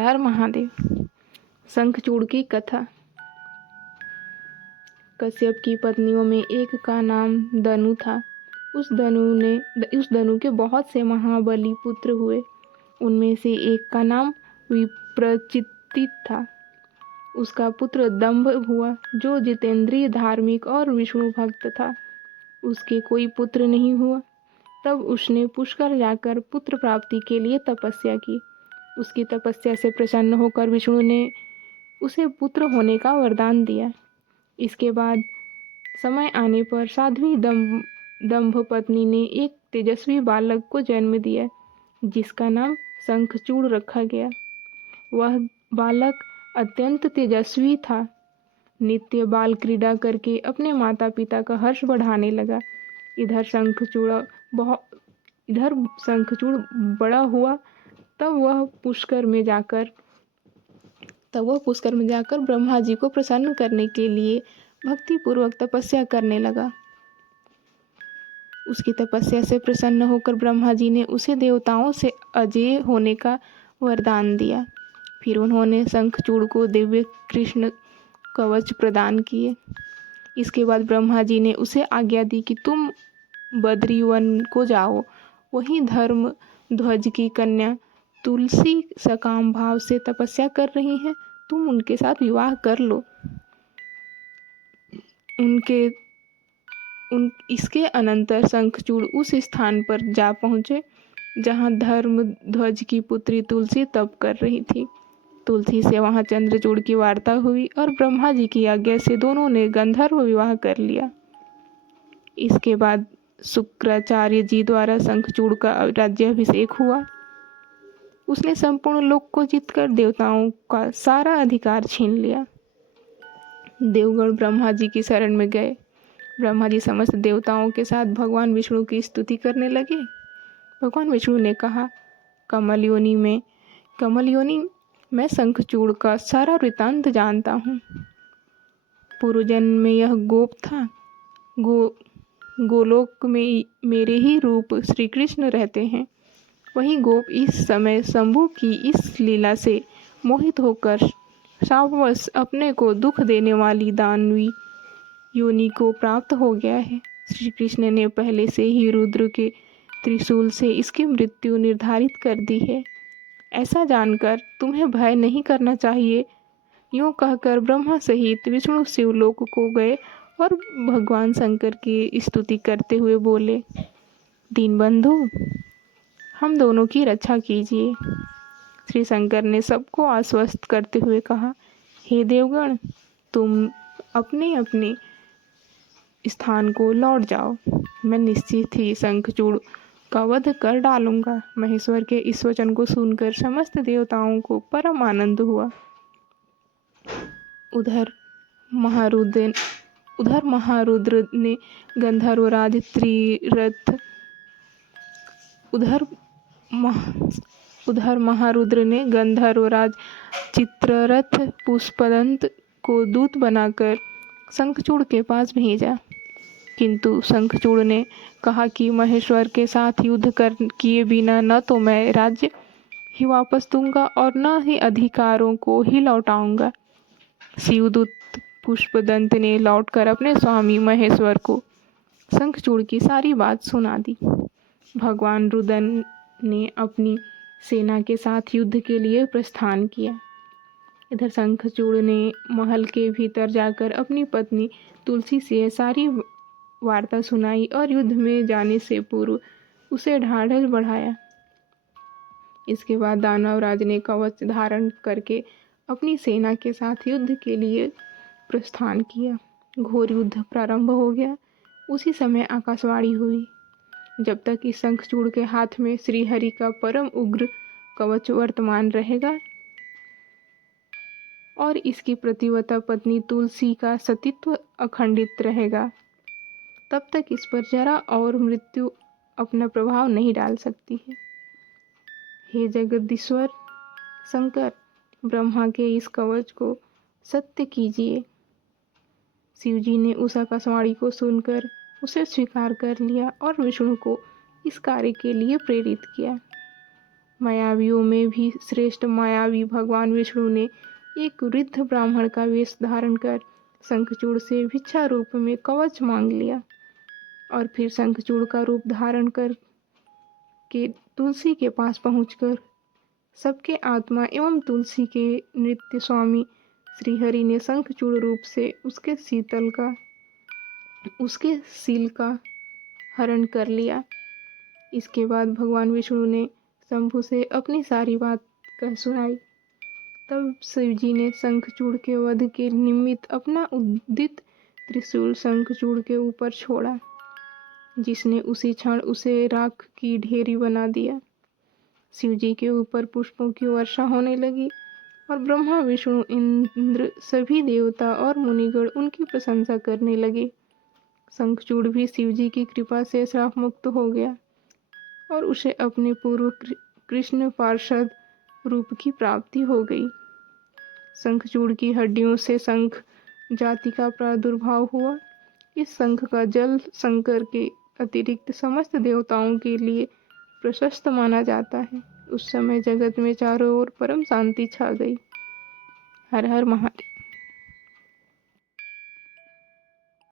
हर महादेव। शंखचूड़ की कथा। कश्यप की पत्नियों में एक का नाम दनु था। उस दनु के बहुत से महाबली पुत्र हुए। उनमें से एक का नाम विप्रचित्ति था। उसका पुत्र दंभ हुआ, जो जितेंद्रिय, धार्मिक और विष्णु भक्त था। उसके कोई पुत्र नहीं हुआ। तब उसने पुष्कर जाकर पुत्र प्राप्ति के लिए तपस्या की। उसकी तपस्या से प्रसन्न होकर विष्णु ने उसे पुत्र होने का वरदान दिया। इसके बाद समय आने पर साध्वी दंभ पत्नी ने एक तेजस्वी बालक को जन्म दिया, जिसका नाम शंखचूड़ रखा गया। वह बालक अत्यंत तेजस्वी था। नित्य बाल क्रीड़ा करके अपने माता पिता का हर्ष बढ़ाने लगा। इधर शंखचूड़ बड़ा हुआ। तब वह पुष्कर में जाकर ब्रह्मा जी को प्रसन्न करने के लिए भक्तिपूर्वक तपस्या करने लगा। उसकी तपस्या से प्रसन्न होकर ब्रह्मा जी ने उसे देवताओं से अजेय होने का वरदान दिया। फिर उन्होंने शंखचूड़ को दिव्य कृष्ण कवच प्रदान किए। इसके बाद ब्रह्मा जी ने उसे आज्ञा दी कि तुम बद्री वन को जाओ। वहीं धर्म ध्वज की कन्या तुलसी सकाम भाव से तपस्या कर रही हैं। तुम उनके साथ विवाह कर लो। इसके अनंतर शंखचूड़ उस स्थान पर जा पहुँचे जहाँ धर्म ध्वज की पुत्री तुलसी तप कर रही थी। तुलसी से वहाँ चंद्रचूड़ की वार्ता हुई और ब्रह्मा जी की आज्ञा से दोनों ने गंधर्व विवाह कर लिया। इसके बाद शुक्राचार्य जी द्वारा शंखचूड़ का राज्याभिषेक हुआ। उसने संपूर्ण लोक को जीतकर देवताओं का सारा अधिकार छीन लिया। देवगण ब्रह्मा जी की शरण में गए। ब्रह्मा जी समस्त देवताओं के साथ भगवान विष्णु की स्तुति करने लगे। भगवान विष्णु ने कहा, कमल योनि मैं शंखचूड़ का सारा वृतांत जानता हूँ। पूर्व जन्म में यह गोप था। गोलोक में मेरे ही रूप श्री कृष्ण रहते हैं। वही गोप इस समय शंभु की इस लीला से मोहित होकर शापवश अपने को दुख देने वाली दानवी योनि को प्राप्त हो गया है। श्री कृष्ण ने पहले से ही रुद्र के त्रिशूल से इसकी मृत्यु निर्धारित कर दी है। ऐसा जानकर तुम्हें भय नहीं करना चाहिए। यूँ कहकर ब्रह्मा सहित विष्णु शिवलोक को गए और भगवान शंकर की स्तुति करते हुए बोले, दीनबंधु, हम दोनों की रक्षा कीजिए। श्री शंकर ने सबको आश्वस्त करते हुए कहा, हे देवगण, तुम अपने अपने स्थान को लौट जाओ। मैं निश्चित ही शंखचूड़ का वध कर डालूंगा। महेश्वर के इस वचन को सुनकर समस्त देवताओं को परम आनंद हुआ। उधर महारुद्र ने गंधर्वराज चित्ररथ पुष्पदंत को दूत बनाकर शंखचूड़ के पास भेजा। किंतु शंखचूड़ ने कहा कि महेश्वर के साथ युद्ध किए बिना न तो मैं राज्य ही वापस दूंगा और न ही अधिकारों को ही लौटाऊंगा। शिवदूत पुष्पदंत ने लौटकर अपने स्वामी महेश्वर को शंखचूड़ की सारी बात सुना दी। भगवान रुद्र ने अपनी सेना के साथ युद्ध के लिए प्रस्थान किया। इधर शंखचूड़ ने महल के भीतर जाकर अपनी पत्नी तुलसी से सारी वार्ता सुनाई और युद्ध में जाने से पूर्व उसे ढाढ़स बढ़ाया। इसके बाद दानवराज ने कवच धारण करके अपनी सेना के साथ युद्ध के लिए प्रस्थान किया। घोर युद्ध प्रारंभ हो गया। उसी समय आकाशवाणी हुई, जब तक इस शंखचूड़ के हाथ में श्री हरि का परम उग्र कवच वर्तमान रहेगा और इसकी प्रतिवता पत्नी तुलसी का सतीत्व अखंडित रहेगा, तब तक इस पर जरा और मृत्यु अपना प्रभाव नहीं डाल सकती है। हे जगदीश्वर शंकर, ब्रह्मा के इस कवच को सत्य कीजिए। शिवजी ने उस आकाशवाणी को सुनकर उसे स्वीकार कर लिया और विष्णु को इस कार्य के लिए प्रेरित किया। मायावियों में भी श्रेष्ठ मायावी भगवान विष्णु ने एक वृद्ध ब्राह्मण का वेश धारण कर शंखचूड़ से भिक्षा रूप में कवच मांग लिया और फिर शंखचूड़ का रूप धारण कर के तुलसी के पास पहुंचकर सबके आत्मा एवं तुलसी के नित्य स्वामी श्रीहरि ने शंखचूड़ रूप से उसके सील का हरण कर लिया। इसके बाद भगवान विष्णु ने शंभु से अपनी सारी बात कह सुनाई। तब शिव जी ने शंखचूड़ के वध के निमित्त अपना उदित त्रिशूल शंखचूड़ के ऊपर छोड़ा, जिसने उसी क्षण उसे राख की ढेरी बना दिया। शिव जी के ऊपर पुष्पों की वर्षा होने लगी और ब्रह्मा विष्णु इंद्र सभी देवता और मुनिगण उनकी प्रशंसा करने लगे। शंखचूड़ भी शिव जी की कृपा से श्राप मुक्त हो गया और उसे अपने पूर्व कृष्ण पार्षद रूप की प्राप्ति हो गई। शंखचूड़ की हड्डियों से शंख जाति का प्रादुर्भाव हुआ। इस शंख का जल शंकर के अतिरिक्त समस्त देवताओं के लिए प्रशस्त माना जाता है। उस समय जगत में चारों ओर परम शांति छा गई। हर हर महादेव।